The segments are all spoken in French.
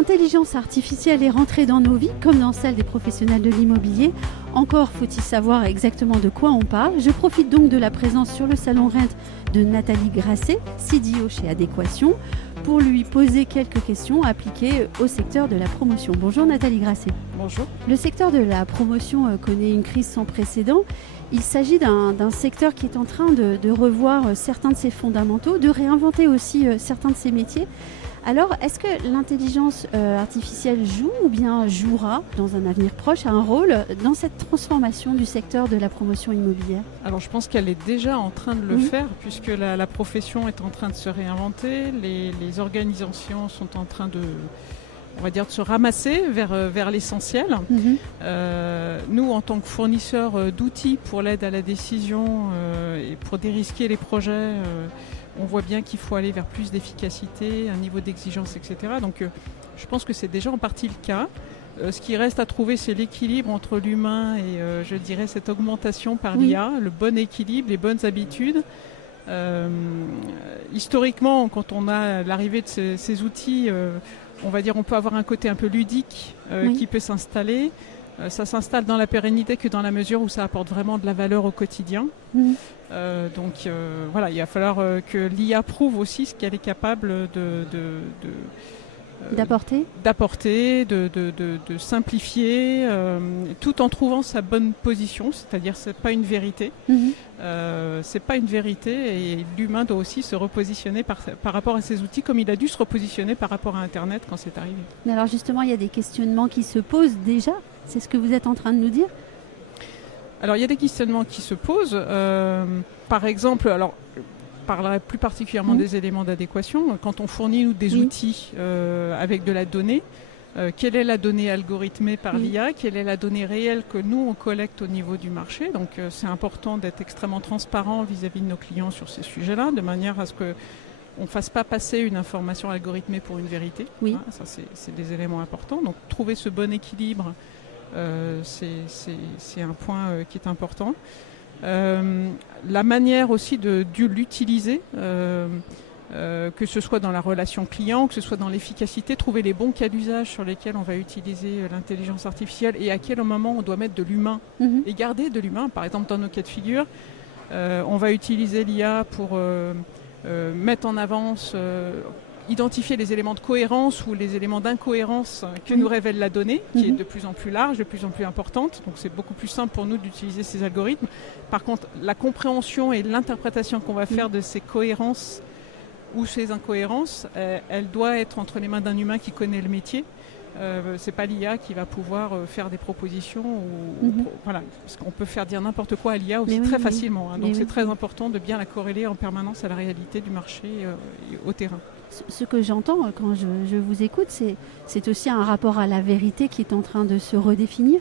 L'intelligence artificielle est rentrée dans nos vies comme dans celle des professionnels de l'immobilier. Encore faut-il savoir exactement de quoi on parle. Je profite donc de la présence sur le salon Rent de Nathalie Grasset, CDO chez Adéquation, pour lui poser quelques questions appliquées au secteur de la promotion. Bonjour Nathalie Grasset. Bonjour. Le secteur de la promotion connaît une crise sans précédent. Il s'agit d'un secteur qui est en train de revoir certains de ses fondamentaux, de réinventer aussi certains de ses métiers. Alors, est-ce que l'intelligence artificielle joue ou bien jouera, dans un avenir proche, un rôle dans cette transformation du secteur de la promotion immobilière ? Alors, je pense qu'elle est déjà en train de le faire, puisque la profession est en train de se réinventer, les organisations sont en train de se ramasser vers l'essentiel. Nous, en tant que fournisseurs d'outils pour l'aide à la décision et pour dérisquer les projets, on voit bien qu'il faut aller vers plus d'efficacité, un niveau d'exigence, etc. Donc je pense que c'est déjà en partie le cas. Ce qui reste à trouver, c'est l'équilibre entre l'humain et je dirais cette augmentation par l'IA, le bon équilibre, les bonnes habitudes. Historiquement, quand on a l'arrivée de ces outils, on peut avoir un côté un peu ludique qui peut s'installer. Ça s'installe dans la pérennité que dans la mesure où ça apporte vraiment de la valeur au quotidien. Il va falloir que l'IA prouve aussi ce qu'elle est capable d'apporter, de simplifier, tout en trouvant sa bonne position, c'est-à-dire c'est pas une vérité. C'est pas une vérité et l'humain doit aussi se repositionner par rapport à ces outils comme il a dû se repositionner par rapport à Internet quand c'est arrivé. Mais alors justement, il y a des questionnements qui se posent déjà. C'est ce que vous êtes en train de nous dire ? Alors il y a des questionnements qui se posent. Par exemple, je parlerai plus particulièrement des éléments d'adéquation. Quand on fournit nous, des outils avec de la donnée, quelle est la donnée algorithmée par l'IA, quelle est la donnée réelle que nous on collecte au niveau du marché. Donc c'est important d'être extrêmement transparent vis-à-vis de nos clients sur ces sujets-là, de manière à ce que on ne fasse pas passer une information algorithmée pour une vérité. Ça c'est des éléments importants. Donc trouver ce bon équilibre, c'est un point qui est important. La manière aussi de l'utiliser, que ce soit dans la relation client, que ce soit dans l'efficacité, trouver les bons cas d'usage sur lesquels on va utiliser l'intelligence artificielle et à quel moment on doit mettre de l'humain et garder de l'humain. Par exemple, dans nos cas de figure, on va utiliser l'IA pour mettre en avance, identifier les éléments de cohérence ou les éléments d'incohérence que nous révèle la donnée, qui est de plus en plus large, de plus en plus importante. Donc c'est beaucoup plus simple pour nous d'utiliser ces algorithmes. Par contre, la compréhension et l'interprétation qu'on va faire de ces cohérences ou ces incohérences, elle doit être entre les mains d'un humain qui connaît le métier. C'est pas l'IA qui va pouvoir faire des propositions parce qu'on peut faire dire n'importe quoi à l'IA aussi très facilement. Donc c'est très important de bien la corréler en permanence à la réalité du marché et au terrain. Ce que j'entends quand je vous écoute, c'est aussi un rapport à la vérité qui est en train de se redéfinir.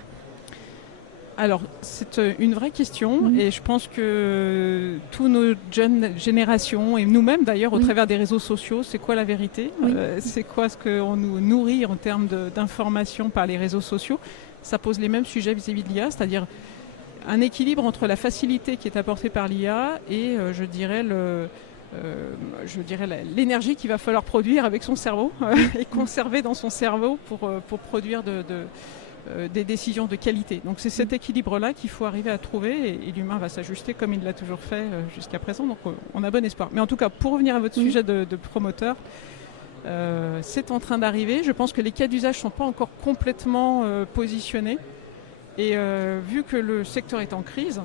Alors, c'est une vraie question et je pense que toutes nos jeunes générations et nous-mêmes d'ailleurs au travers des réseaux sociaux, c'est quoi la vérité ? C'est quoi ce qu'on nous nourrit en termes d'informations par les réseaux sociaux ? Ça pose les mêmes sujets vis-à-vis de l'IA, c'est-à-dire un équilibre entre la facilité qui est apportée par l'IA et l'énergie qu'il va falloir produire avec son cerveau et conserver dans son cerveau pour produire des décisions de qualité. Donc c'est cet équilibre-là qu'il faut arriver à trouver et l'humain va s'ajuster comme il l'a toujours fait jusqu'à présent. Donc on a bon espoir. Mais en tout cas, pour revenir à votre sujet de promoteur, c'est en train d'arriver. Je pense que les cas d'usage ne sont pas encore complètement positionnés. Et vu que le secteur est en crise,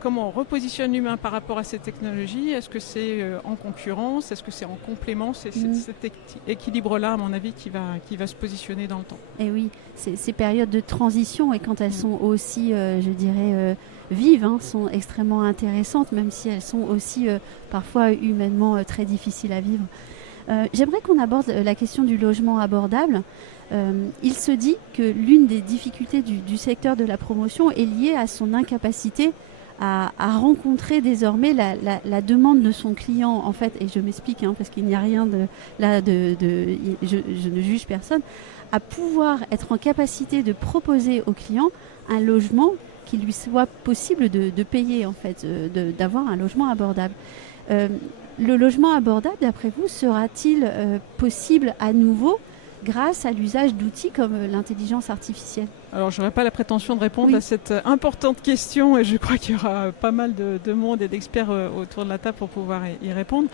comment on repositionne l'humain par rapport à ces technologies ? Est-ce que c'est en concurrence ? Est-ce que c'est en complément ? C'est cet équilibre-là, à mon avis, qui va se positionner dans le temps. Et oui, ces périodes de transition, et quand elles sont aussi, vives, sont extrêmement intéressantes, même si elles sont aussi parfois humainement très difficiles à vivre. J'aimerais qu'on aborde la question du logement abordable. Il se dit que l'une des difficultés du secteur de la promotion est liée à son incapacité à rencontrer désormais la demande de son client, en fait, et je m'explique, parce qu'il n'y a rien je ne juge personne, à pouvoir être en capacité de proposer au client un logement qui lui soit possible de payer, en fait, d'avoir un logement abordable. Le logement abordable, d'après vous, sera-t-il possible à nouveau grâce à l'usage d'outils comme l'intelligence artificielle? Alors, je n'aurais pas la prétention de répondre à cette importante question et je crois qu'il y aura pas mal de monde et d'experts autour de la table pour pouvoir y répondre.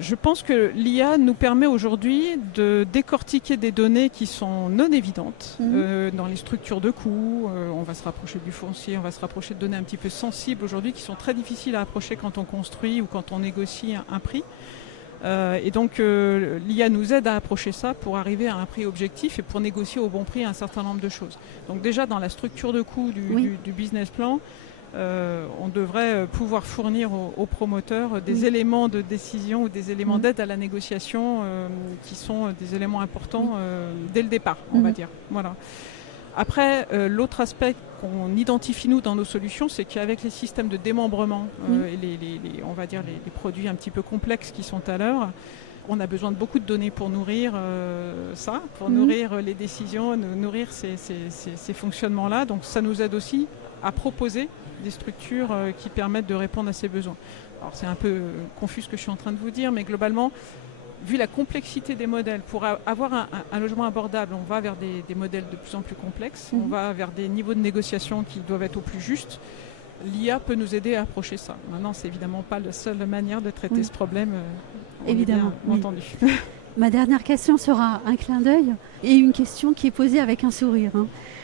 Je pense que l'IA nous permet aujourd'hui de décortiquer des données qui sont non évidentes dans les structures de coûts. On va se rapprocher du foncier, on va se rapprocher de données un petit peu sensibles aujourd'hui qui sont très difficiles à approcher quand on construit ou quand on négocie un prix. Et donc l'IA nous aide à approcher ça pour arriver à un prix objectif et pour négocier au bon prix un certain nombre de choses. Donc déjà dans la structure de coûts du business plan, on devrait pouvoir fournir aux promoteurs des éléments de décision ou des éléments d'aide à la négociation qui sont des éléments importants dès le départ, on va dire. Voilà. Après, l'autre aspect qu'on identifie nous dans nos solutions, c'est qu'avec les systèmes de démembrement et on va dire les produits un petit peu complexes qui sont à l'heure, on a besoin de beaucoup de données pour nourrir ça, pour nourrir les décisions, nourrir ces fonctionnements-là. Donc ça nous aide aussi à proposer des structures qui permettent de répondre à ces besoins. Alors c'est un peu confus ce que je suis en train de vous dire, mais globalement, vu la complexité des modèles, pour avoir un logement abordable, on va vers des modèles de plus en plus complexes, on va vers des niveaux de négociation qui doivent être au plus justes. L'IA peut nous aider à approcher ça. Maintenant, c'est évidemment pas la seule manière de traiter ce problème. Évidemment, entendu. Ma dernière question sera un clin d'œil et une question qui est posée avec un sourire.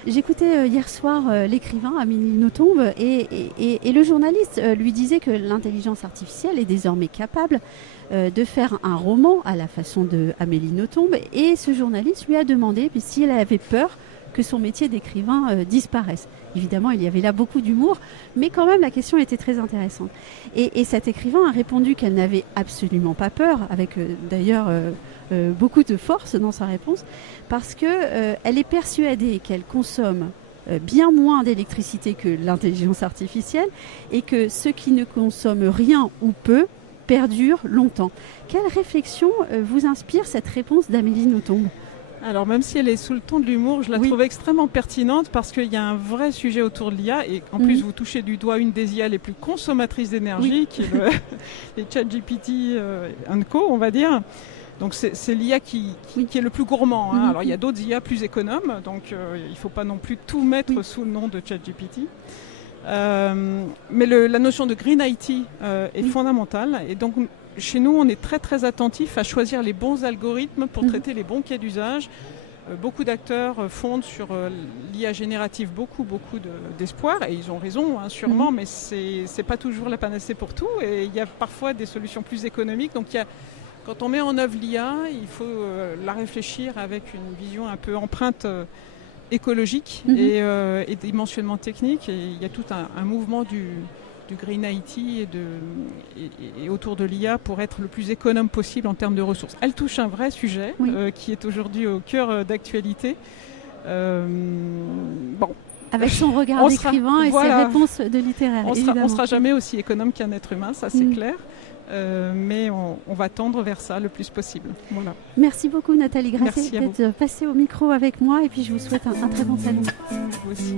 J'écoutais hier soir l'écrivain Amélie Nothomb et le journaliste lui disait que l'intelligence artificielle est désormais capable de faire un roman à la façon de Amélie Nothomb, et ce journaliste lui a demandé si elle avait peur que son métier d'écrivain disparaisse. Évidemment, il y avait là beaucoup d'humour, mais quand même la question était très intéressante. Et cet écrivain a répondu qu'elle n'avait absolument pas peur, avec d'ailleurs beaucoup de force dans sa réponse, parce qu'elle est persuadée qu'elle consomme bien moins d'électricité que l'intelligence artificielle et que ceux qui ne consomment rien ou peu perdurent longtemps. Quelle réflexion vous inspire cette réponse d'Amélie Nothomb ? Alors même si elle est sous le ton de l'humour, je la trouve extrêmement pertinente parce qu'il y a un vrai sujet autour de l'IA et en plus vous touchez du doigt une des IA les plus consommatrices d'énergie qui est les ChatGPT & Co, on va dire. Donc c'est l'IA qui est le plus gourmand. Alors il y a d'autres IA plus économes, donc il ne faut pas non plus tout mettre sous le nom de ChatGPT. Mais la notion de Green IT est fondamentale et donc chez nous, on est très très attentif à choisir les bons algorithmes pour traiter les bons cas d'usage. Beaucoup d'acteurs fondent sur l'IA générative beaucoup d'espoir et ils ont raison sûrement, mais c'est pas toujours la panacée pour tout et il y a parfois des solutions plus économiques. Donc quand on met en œuvre l'IA, il faut la réfléchir avec une vision un peu empreinte écologique et dimensionnement technique. Et il y a tout un mouvement du Green IT et autour de l'IA pour être le plus économe possible en termes de ressources. Elle touche un vrai sujet qui est aujourd'hui au cœur d'actualité. Avec son regard d'écrivain et ses réponses de littéraire. On ne sera jamais aussi économe qu'un être humain, ça c'est clair. Mais on va tendre vers ça le plus possible. Voilà. Merci beaucoup Nathalie Grasset d'être passée au micro avec moi et puis je vous souhaite un très bon salon. Vous aussi.